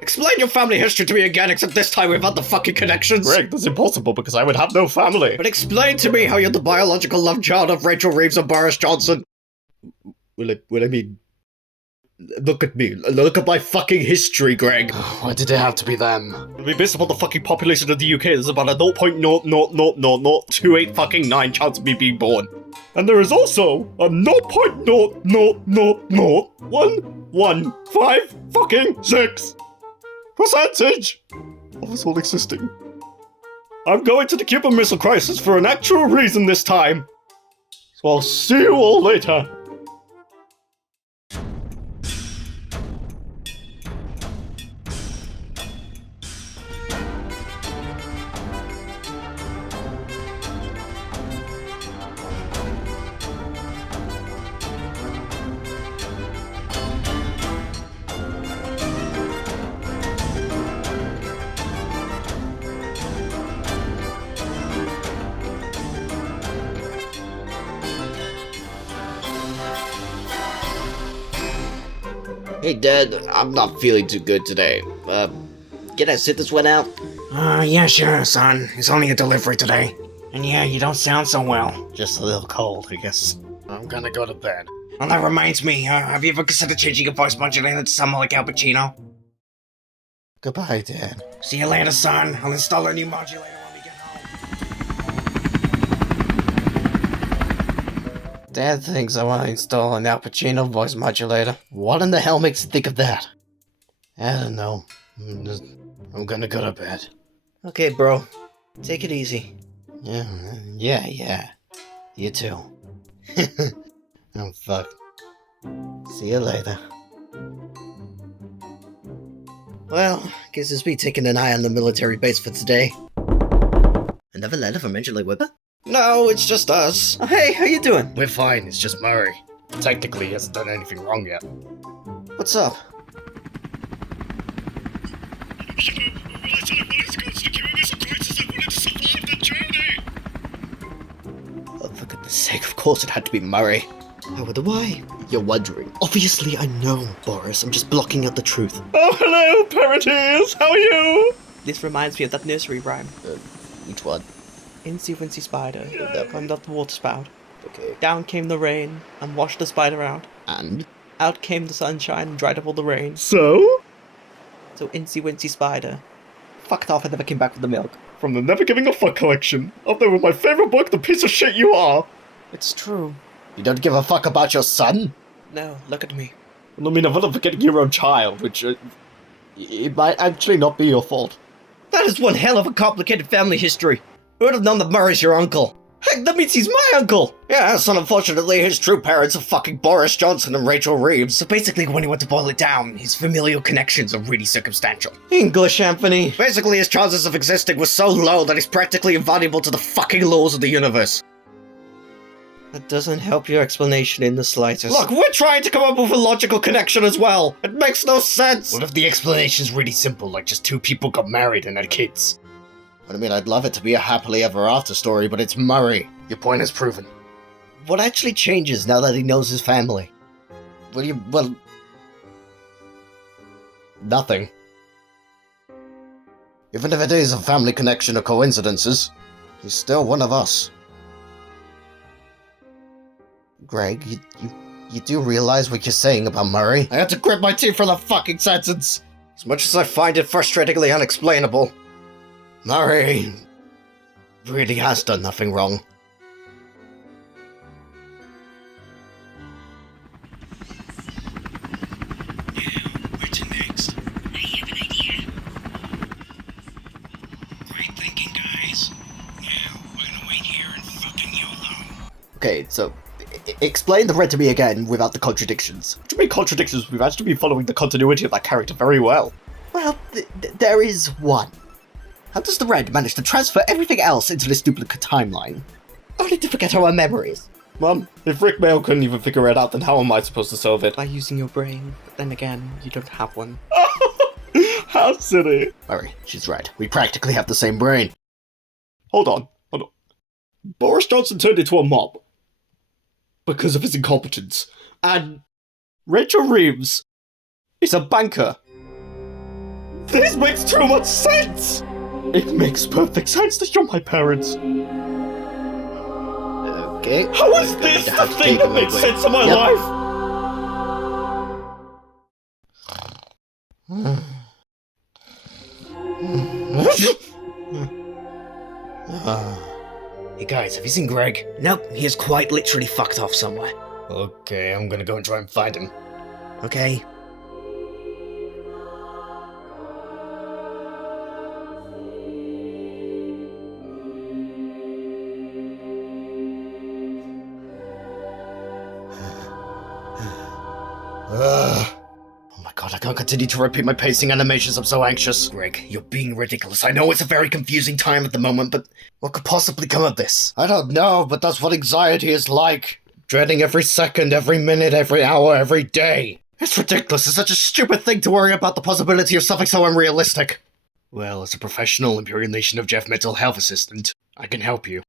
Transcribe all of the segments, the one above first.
Explain your family history to me again, except this time without the fucking connections. Greg, that's impossible because I would have no family. But explain to me how you're the biological love child of Rachel Reeves and Boris Johnson. Will I mean... Look at me. Look at my fucking history, Greg. Why did it have to be them? I mean, based upon the fucking population of the UK, there's about a 0.0000028 fucking 9 chance of me being born. And there is also a 0.0000115 fucking 6% of us all existing. I'm going to the Cuban Missile Crisis for an actual reason this time. So I'll see you all later. Hey, Dad, I'm not feeling too good today. Can I sit this one out? Yeah, sure, son. It's only a delivery today. And yeah, you don't sound so well. Just a little cold, I guess. I'm gonna go to bed. Well, that reminds me, have you ever considered changing your voice modulator to sound more like Al Pacino? Goodbye, Dad. See you later, son. I'll install a new modulator when we get home. Dad thinks I want to install an Al Pacino voice modulator. What in the hell makes you think of that? I don't know. I'm gonna go to bed. Okay, bro. Take it easy. Yeah. You too. Oh, fuck. See you later. Well, guess it's me taking an eye on the military base for today. Another letter from Angela Weber? No, it's just us. Oh, hey, how you doing? We're fine, it's just Murray. Technically, he hasn't done anything wrong yet. What's up? Oh, for goodness sake, of course it had to be Murray. I wonder why. You're wondering. Obviously, I know, Boris. I'm just blocking out the truth. Oh, hello, parroties! How are you? This reminds me of that nursery rhyme. Which one? Incy Wincy Spider that climbed up the water spout. Okay. Down came the rain and washed the spider out. And? Out came the sunshine and dried up all the rain. So? So Incy Wincy Spider fucked off and never came back with the milk. From the Never Giving a Fuck collection, up there with my favorite book, The Piece of Shit You Are. It's true. You don't give a fuck about your son? No, look at me. I mean, I'm not forgetting your own child, which, it might actually not be your fault. That is one hell of a complicated family history. Who would have known that Murray's your uncle? Heck, that means he's my uncle! Yeah, so unfortunately his true parents are fucking Boris Johnson and Rachel Reeves. So basically, when you want to boil it down, his familial connections are really circumstantial. English, Anthony. Basically his chances of existing were so low that he's practically invaluable to the fucking laws of the universe. That doesn't help your explanation in the slightest. Look, we're trying to come up with a logical connection as well. It makes no sense. What if the explanation's really simple, like just two people got married and had kids? I mean, I'd love it to be a happily ever after story, but it's Murray. Your point is proven. What actually changes now that he knows his family? Well... Nothing. Even if it is a family connection or coincidences, he's still one of us. Greg, you do realize what you're saying about Murray? I had to grip my teeth for the fucking sentence! As much as I find it frustratingly unexplainable, Murray really has done nothing wrong. Where to next? I have an idea. Great thinking, guys. Now, we're gonna wait here and fucking YOLO. Okay, so... explain the red to me again without the contradictions. What do you mean contradictions? We've actually been following the continuity of that character very well. Well, there is one. How does the red manage to transfer everything else into this duplicate timeline? Only to forget our memories. Mum, if Rick Mail couldn't even figure it out, then how am I supposed to solve it? By using your brain, but then again, you don't have one. How silly. Murray, she's right. We practically have the same brain. Hold on. Boris Johnson turned into a mob because of his incompetence. And Rachel Reeves is a banker This makes too much sense! It makes perfect sense that you're my parents. Okay. How is this the thing that makes sense in my life? Hey guys, have you seen Greg? Nope, he is quite literally fucked off somewhere. Okay, I'm gonna go and try and find him. Okay. Oh my god, I can't continue to repeat my pacing animations, I'm so anxious. Greg, you're being ridiculous. I know it's a very confusing time at the moment, but What could possibly come of this? I don't know, but that's what anxiety is like. Dreading every second, every minute, every hour, every day. it's ridiculous. It's such a stupid thing to worry about the possibility of something so unrealistic. Well, as a professional Imperial Nation of Jeff mental health assistant, I can help you.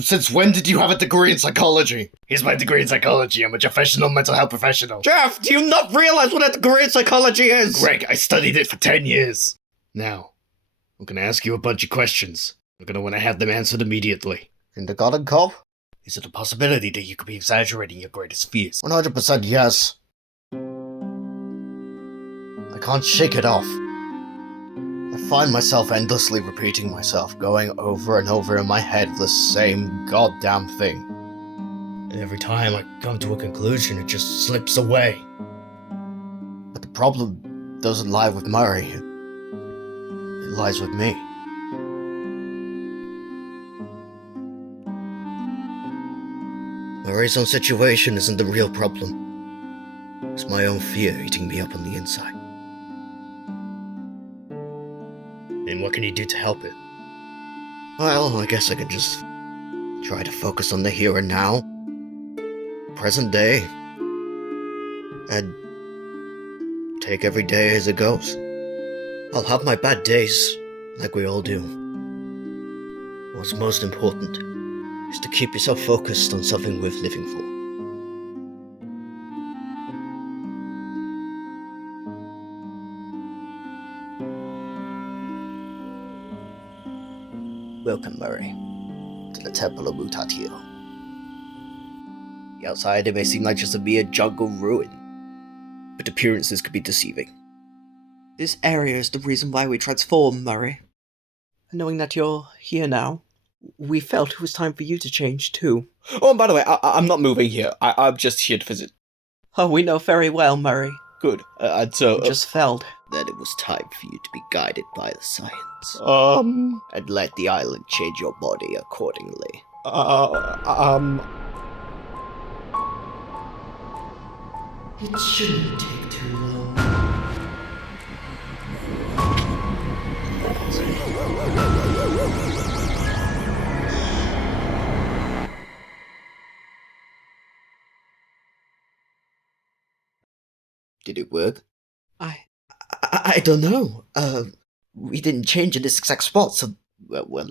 Since when did you have a degree in psychology? Here's my degree in psychology. I'm a professional mental health professional. Jeff, do you not realize what a degree in psychology is? Greg, I studied it for 10 years. Now, I'm gonna ask you a bunch of questions. You're gonna want to have them answered immediately. Kindergarten cop? Is it a possibility that you could be exaggerating your greatest fears? 100% yes. I can't shake it off. I find myself endlessly repeating myself, going over and over in my head the same goddamn thing. And every time I come to a conclusion, it just slips away. But the problem doesn't lie with Murray. It lies with me. Murray's own situation isn't the real problem. It's my own fear eating me up on the inside. And what can you do to help it? Well, I guess I could just try to focus on the here and now, present day, and take every day as it goes. I'll have my bad days, like we all do. What's most important is to keep yourself focused on something worth living for. Welcome, Murray, to the Temple of Mutatio. The outside, it may seem like just a mere jungle ruin, but appearances could be deceiving. This area is the reason why we transform, Murray. And knowing that you're here now, we felt it was time for you to change too. Oh, and by the way, I'm not moving here. I'm just here to visit. Oh, we know very well, Murray. Good. And so... We just felt That it was time for you to be guided by the science. And let the island change your body accordingly. It shouldn't take too long. Did it work? I don't know. We didn't change in this exact spot, so... What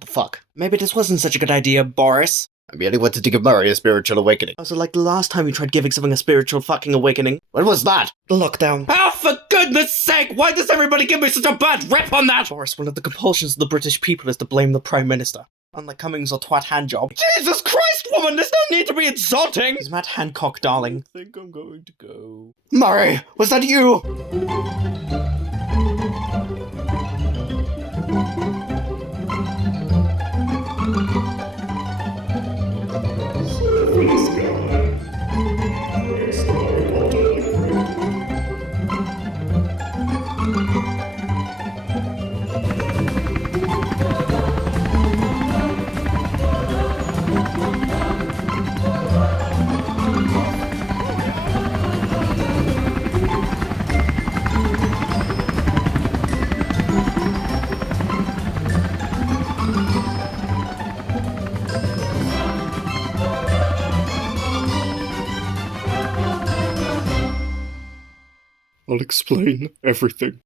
the fuck? Maybe this wasn't such a good idea, Boris. I merely wanted to give Murray a spiritual awakening. Also, like the last time you tried giving something a spiritual fucking awakening. When was that? The lockdown. Oh, for goodness sake! Why does everybody give me such a bad rep on that? Boris, one of the compulsions of the British people is to blame the Prime Minister. Unlike Cummings or twat handjob. Jesus Christ, woman! There's no need to be insulting! He's Matt Hancock, darling. I think I'm going to go. Murray, was that you? I'll explain everything.